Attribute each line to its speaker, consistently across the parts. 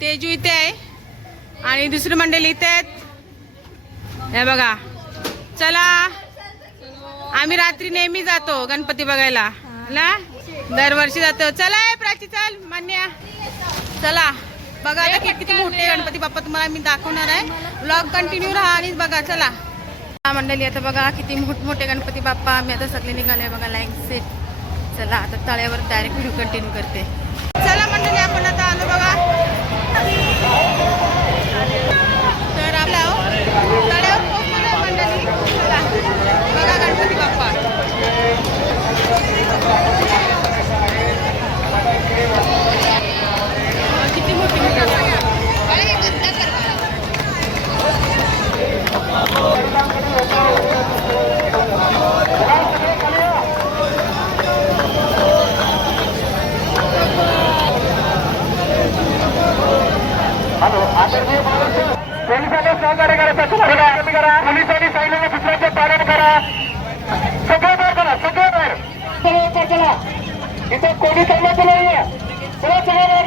Speaker 1: तेजू इथे आहे. आणि दुसरी मंडळी इथे आहेत. हे बघा. चला. आम्ही रात्री नेहमी जातो गणपती बघायला. ना दरवर्षी जातो. चला ए, प्राची चल. मान्या. चला. बघा आता कि- किती मोठे गणपती बाप्पा तुम्हाला मी दाखवणार आहे. ब्लॉग कंटिन्यू राहा आणि बघा चला. मंडळी आता बघा किती मोठमोठे गणपती बाप्पा. मी आता सगळे निघाले बघा लाईन सेट चला आता तळ्यावर डायरेक्ट व्हिडिओ कंटिन्यू करते. चला मंडळी आपण आता आलो बघा.
Speaker 2: Vamos lá, vamos lá. इथं कोणी थांबायचं नाहीये. चला सगळं बाहेर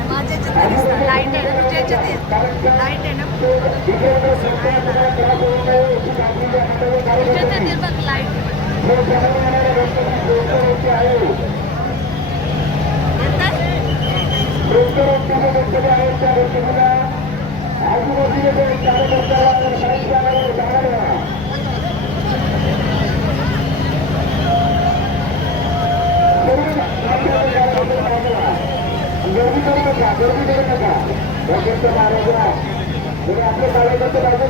Speaker 3: लाइट आहे ना तुझ्या याच्यात आहे. लाइट आहे ना? बघ लाइट
Speaker 2: गर्दी Thank you.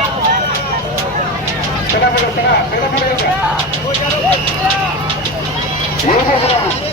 Speaker 2: ఏం చేస్తున్నాము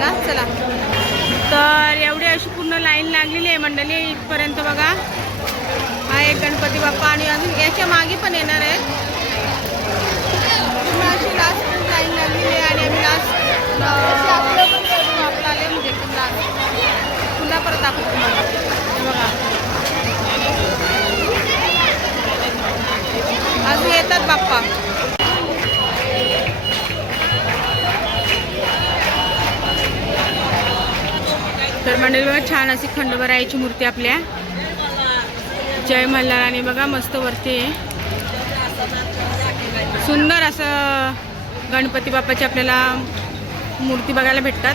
Speaker 2: पुढे चला.
Speaker 1: तर एवढी अशी पूर्ण लाईन लागलेली आहे मंडळी इथपर्यंत बघा. हा एक गणपती बाप्पा आणि अजून याच्या मागे पण येणार आहे. पूर्ण अशी लास्ट लाईन लागलेली आहे आणि आम्ही लास्ट आले म्हणजे पुन्हा परत दाखवतो तुम्हाला. बघा. अजून येतात बाप्पा. तर मंडळी बघा छान अशी खंडोबराईची मूर्ती आपल्या. जय मल्हार आणि बघा मस्त वरती. सुंदर असं गणपती बाप्पाची आपल्याला मूर्ती बघायला भेटतात.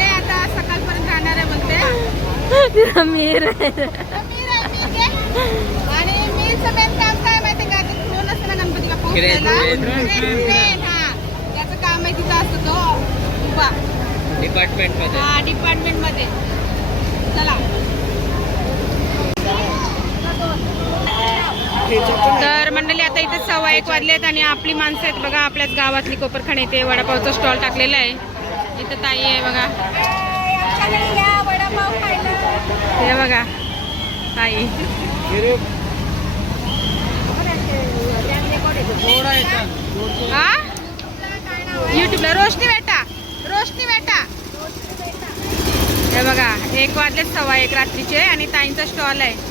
Speaker 3: तिला मीर आहे.
Speaker 1: आणि मीचं मेन काम काय माहिती का? ते क्रोन असतं ना गणपती बाप्पा उचलायला. Crane, crane, हा. त्याचं काम आहे तिथं असतो तो. उभा.
Speaker 4: डिपार्टमेंटमध्ये.
Speaker 1: हा डिपार्टमेंटमध्ये. चला. तर मंडळी आता इथे सव्वा एक वाजलेत आणि आपली माणसं आहेत बघा आपल्याच गावातली कोपरखाणे ते वडापावचा स्टॉल टाकलेला आहे. इथं ताई आहे बघा. हे बघा. ताई युट्यूबला रोशनी बेटा. रोशनी बेटा. हे बघा एक वाजलेत सव्वा एक रात्रीचे आणि ताईंचा स्टॉल आहे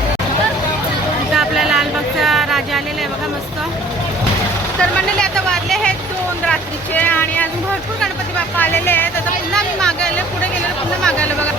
Speaker 1: इथं आपल्या लालबागचा राजा आलेला आहे होतं तर मंडळी आता वाजले आहेत दोन रात्रीचे आणि अजून भरपूर गणपती बाप्पा आलेले आहेत. आता पुन्हा मी मागायला पुढे गेलो पुन्हा मागायला बघा.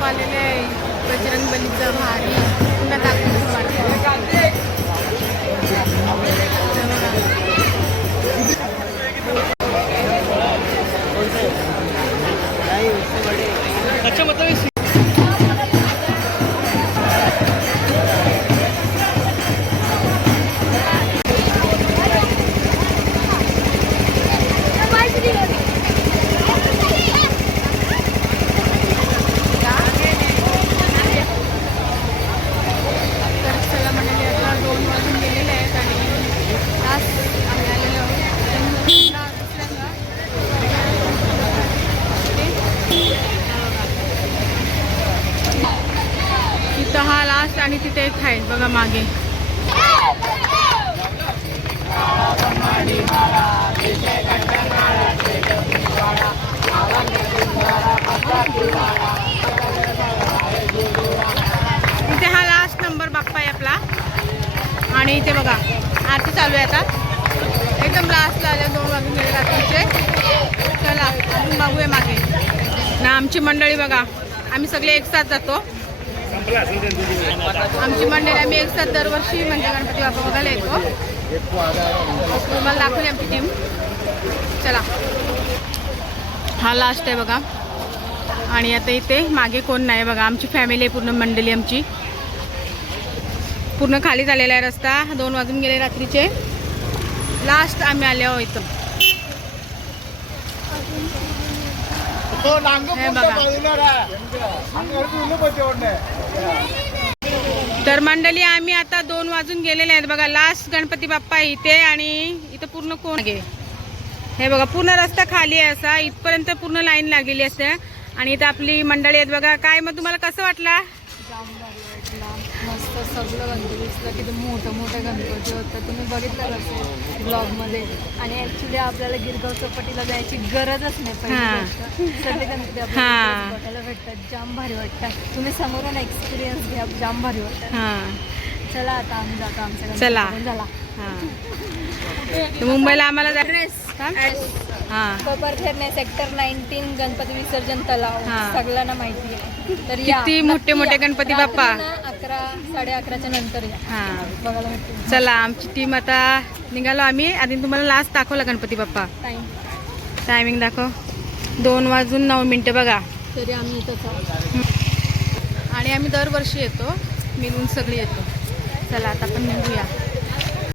Speaker 1: आलेले आहे. बजरंग बलीचं भारी. आहे बघा मागे. इथे हा लास्ट नंबर बाप्पा आहे आपला. आणि इथे बघा आरती चालू आहे आता. एकदम लास्टला आल्या दोन वाजून गेले रात्रीचे. चला अजून बघूया मागे. ना आमची मंडळी बघा आम्ही सगळे एकसाथ जातो. आमची मंडळी आम्ही एक साथ दरवर्षी म्हणजे गणपती बाप्पा बघायला येतो. तुम्हाला दाखवली आमची टीम चला. हा लास्ट आहे बघा. आणि आता इथे मागे कोण नाही बघा. आमची फॅमिली आहे पूर्ण मंडळी आमची. पूर्ण खाली झालेला आहे रस्ता. दोन वाजून गेले रात्रीचे. लास्ट आम्ही आले आहो इथं हे बघा तर मंडळी आम्ही आता दोन वाजून गेलेले आहेत. बघा लास्ट गणपती बाप्पा इथे आणि इथं पूर्ण कोण हे बघा पूर्ण रस्ता खाली आहे असा. इथपर्यंत पूर्ण लाईन लागलेली असते. आणि इथं आपली मंडळी आहेत. बघा काय मग तुम्हाला कसं वाटला?
Speaker 3: मस्त सगळं गणपती दिसलं किती मोठं मोठं गणपती होतं. तुम्ही बघितलं कसं ब्लॉगमध्ये आणि ॲक्च्युली आपल्याला गिरगाव चौपाटीला जायची गरजच नाही पहिली. सगळे गणपती. आपल्याला बघायला भेटतात जाम भारी वाटतात. तुम्ही समोरून एक्सपिरियन्स घ्या जाम भारी वाटतात.
Speaker 1: हां.
Speaker 3: चला आता आम्ही जातो आमच्या
Speaker 1: चला. तर मुंबईला आम्हाला
Speaker 3: कोपर खेरणे सेक्टर नाईन्टीन गणपती विसर्जन तलाव.
Speaker 1: हा.
Speaker 3: सगळ्यांना माहिती आहे. तर या.
Speaker 1: किती मोठे
Speaker 3: नक्की
Speaker 1: मोठे
Speaker 3: या.
Speaker 1: गणपती
Speaker 3: रात्री
Speaker 1: बाप्पा.
Speaker 3: ना अकरा साडे अकराच्या नंतर या.
Speaker 1: हां.
Speaker 3: बघायला
Speaker 1: चला आमची टीम आता निघालो आम्ही. आधी तुम्हाला लास्ट दाखवला गणपती बाप्पा. टायमिंग दाखव. दोन वाजून नऊ मिनटं बघा.
Speaker 3: तरी आम्ही इथंच आहोत
Speaker 1: आणि आम्ही दरवर्षी येतो. मिळून सगळी येतो. चला आता आपण निघूया.